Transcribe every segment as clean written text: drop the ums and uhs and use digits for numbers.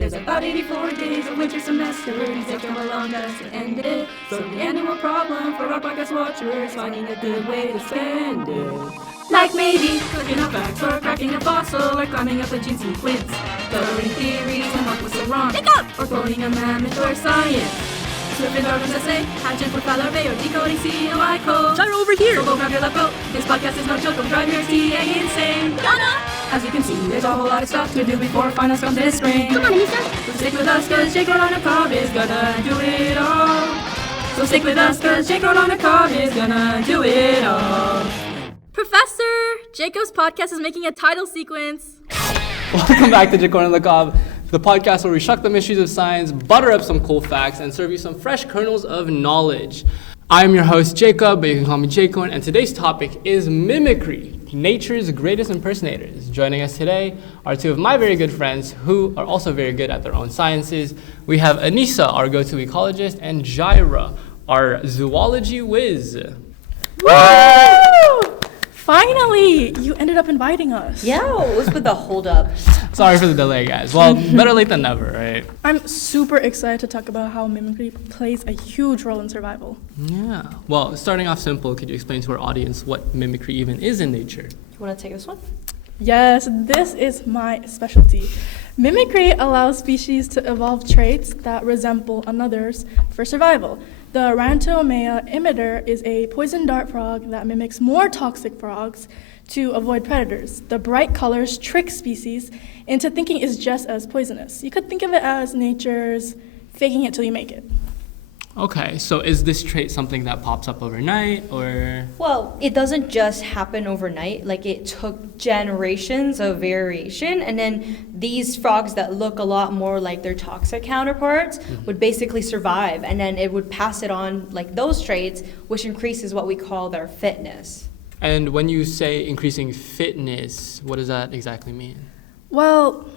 There's about 84 days of winter semester. These days come along as it ended. So the annual problem for our podcast watchers, finding a good way to spend it. Like maybe cooking up facts or cracking a fossil or climbing up a gene sequence. Covering theories and what was so wrong. Or quoting a mammoth or science. Slipping Darwin's essay, hatching for Falarve or decoding COI code. Gyro over here! So go grab your lab coat. This podcast is no joke, it'll drive your TA insane. As you can see, there's a whole lot of stuff to do before finals come this spring. Come on, Anissa! So stick with us, cause J. KORN on the KOB is gonna do it all. So stick with us, cause J. KORN on the KOB is gonna do it all. Professor! Jacob's podcast is making a title sequence. Welcome back to J. KORN on the KOB, the podcast where we shuck the mysteries of science, butter up some cool facts, and serve you some fresh kernels of knowledge. I am your host, Jacob, but you can call me J. KORN, and today's topic is mimicry, nature's greatest impersonators. Joining us today are two of my very good friends who are also very good at their own sciences. We have Anissa, our go-to ecologist, and Jaira, our zoology whiz. Woo! Finally! You ended up inviting us. Yeah, what was with the hold up? Sorry for the delay, guys. Well, better late than never, right? I'm super excited to talk about how mimicry plays a huge role in survival. Yeah. Well, starting off simple, could you explain to our audience what mimicry even is in nature? You want to take this one? Yes, this is my specialty. Mimicry allows species to evolve traits that resemble another's for survival. The Rantomea imiter is a poison dart frog that mimics more toxic frogs to avoid predators. The bright colors trick species into thinking it's just as poisonous. You could think of it as nature's faking it till you make it. Okay, so is this trait something that pops up overnight, or? Well, it doesn't just happen overnight. Like, it took generations of variation, and then these frogs that look a lot more like their toxic counterparts would basically survive, and then it would pass it on like those traits, which increases what we call their fitness. And when you say increasing fitness, what does that exactly mean? Well,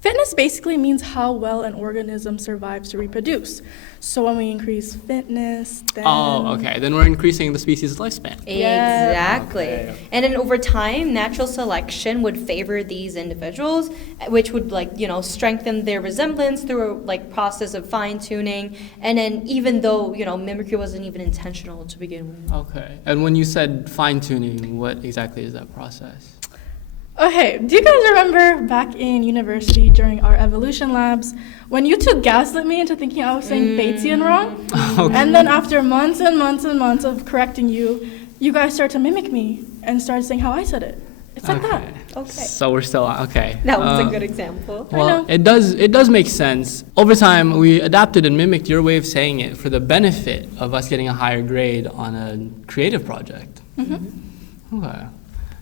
fitness basically means how well an organism survives to reproduce. So when we increase fitness, then... Oh, okay. Then we're increasing the species' lifespan. Yeah. Exactly. Okay. And then over time, natural selection would favor these individuals, which would strengthen their resemblance through a process of fine-tuning. And then even though, mimicry wasn't even intentional to begin with. Okay. And when you said fine-tuning, what exactly is that process? Okay, do you guys remember back in university during our evolution labs when you two gaslit me into thinking I was saying Batesian wrong? Okay. And then after months and months and months of correcting you, you guys started to mimic me and started saying how I said it. It's like that. Okay. So we're still, okay. That was a good example. Well, it does make sense. Over time, we adapted and mimicked your way of saying it for the benefit of us getting a higher grade on a creative project. Mm-hmm. Okay.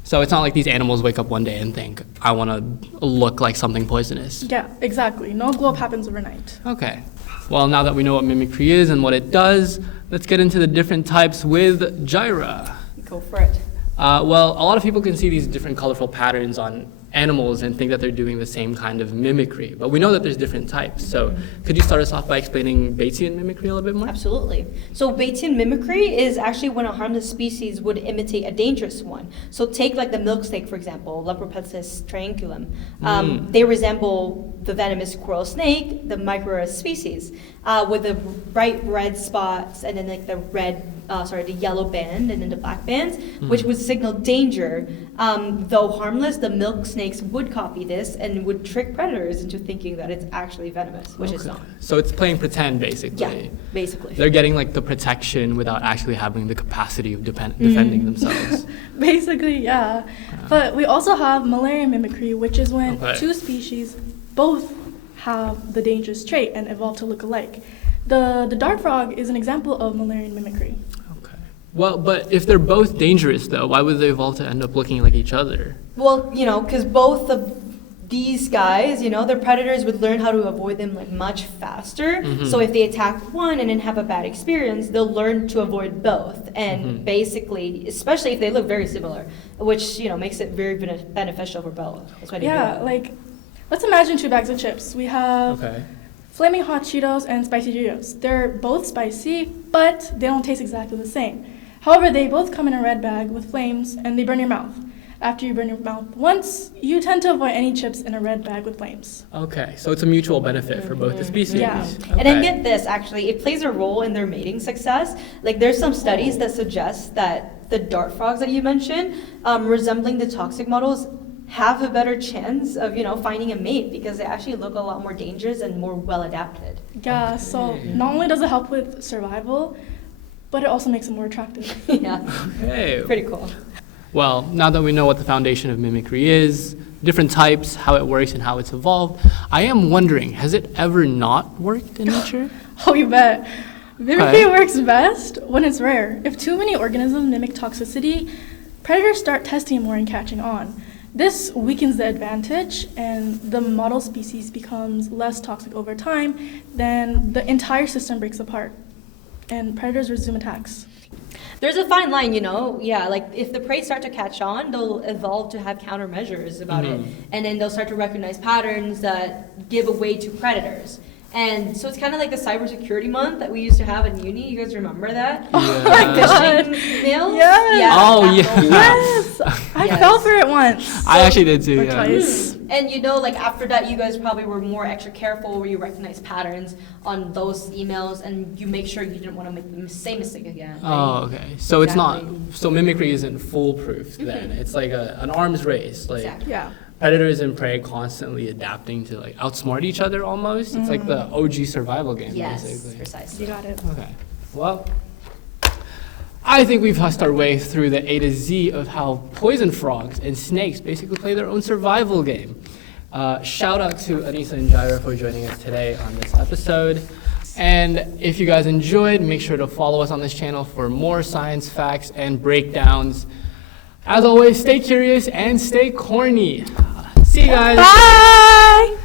So it's not like these animals wake up one day and think, I want to look like something poisonous. Yeah, exactly. No glow up happens overnight. Okay. Well, now that we know what mimicry is and what it does, let's get into the different types with Jaira. Go for it. Well, a lot of people can see these different colorful patterns on animals and think that they're doing the same kind of mimicry. But we know that there's different types. So could you start us off by explaining Batesian mimicry a little bit more? Absolutely. So Batesian mimicry is actually when a harmless species would imitate a dangerous one. So take like the milk snake, for example, Lepropetis triangulum. They resemble the venomous coral snake, the Microrhizis species, with the bright red spots and then like the yellow band and then the black bands, which would signal danger. Though harmless, the milk snakes would copy this and would trick predators into thinking that it's actually venomous, which is not. So it's playing pretend, basically. Yeah, basically. They're getting like the protection without actually having the capacity of defending themselves. Basically, yeah. But we also have malarian mimicry, which is when Okay. two species both have the dangerous trait and evolve to look alike. The dart frog is an example of malarian mimicry. Okay. Well, but if they're both dangerous, though, why would they evolve to end up looking like each other? Well, because both of these guys, their predators would learn how to avoid them like much faster. So if they attack one and then have a bad experience, they'll learn to avoid both. And basically, especially if they look very similar, which makes it very beneficial for both. That's why they do that. Like, let's imagine two bags of chips. We have Okay. Flaming Hot Cheetos and Spicy Cheetos. They're both spicy, but they don't taste exactly the same. However, they both come in a red bag with flames and they burn your mouth. After you burn your mouth once, you tend to avoid any chips in a red bag with flames. Okay, so it's a mutual benefit for both the species. Yeah. And then Okay. get this, actually, it plays a role in their mating success. Like there's some studies that suggest that the dart frogs that you mentioned, resembling the toxic models, have a better chance of, finding a mate because they actually look a lot more dangerous and more well adapted. Yeah, so not only does it help with survival, but it also makes them more attractive. Yeah, Okay. pretty cool. Well, now that we know what the foundation of mimicry is, different types, how it works, and how it's evolved, I am wondering, has it ever not worked in nature? Oh, you bet. Mimicry Okay. works best when it's rare. If too many organisms mimic toxicity, predators start testing more and catching on. This weakens the advantage, and the model species becomes less toxic over time, then the entire system breaks apart, and predators resume attacks. There's a fine line, like if the prey start to catch on, they'll evolve to have countermeasures about it. And then they'll start to recognize patterns that give away to predators. And so it's kind of like the cybersecurity month that we used to have in uni. You guys remember that? Yeah. Phishing emails? Yes. Yeah. Oh, that yeah. whole- Yes! I Yes. fell for it once. I actually did too, Or yeah. twice. And after that, you guys probably were more extra careful where you recognize patterns on those emails and you make sure you didn't want to make the same mistake again. Oh, okay. So it's not, Exactly. so mimicry isn't foolproof then. It's like an arms race. Like Exactly. Yeah. predators and prey constantly adapting to like outsmart each other almost. It's like the OG survival game, Yes, basically. precisely. You got it. Okay. Well, I think we've hustled our way through the A to Z of how poison frogs and snakes basically play their own survival game. Shout out to Anissa and Jaira for joining us today on this episode. And if you guys enjoyed, make sure to follow us on this channel for more science facts and breakdowns. As always, stay curious and stay corny. See you guys. Bye!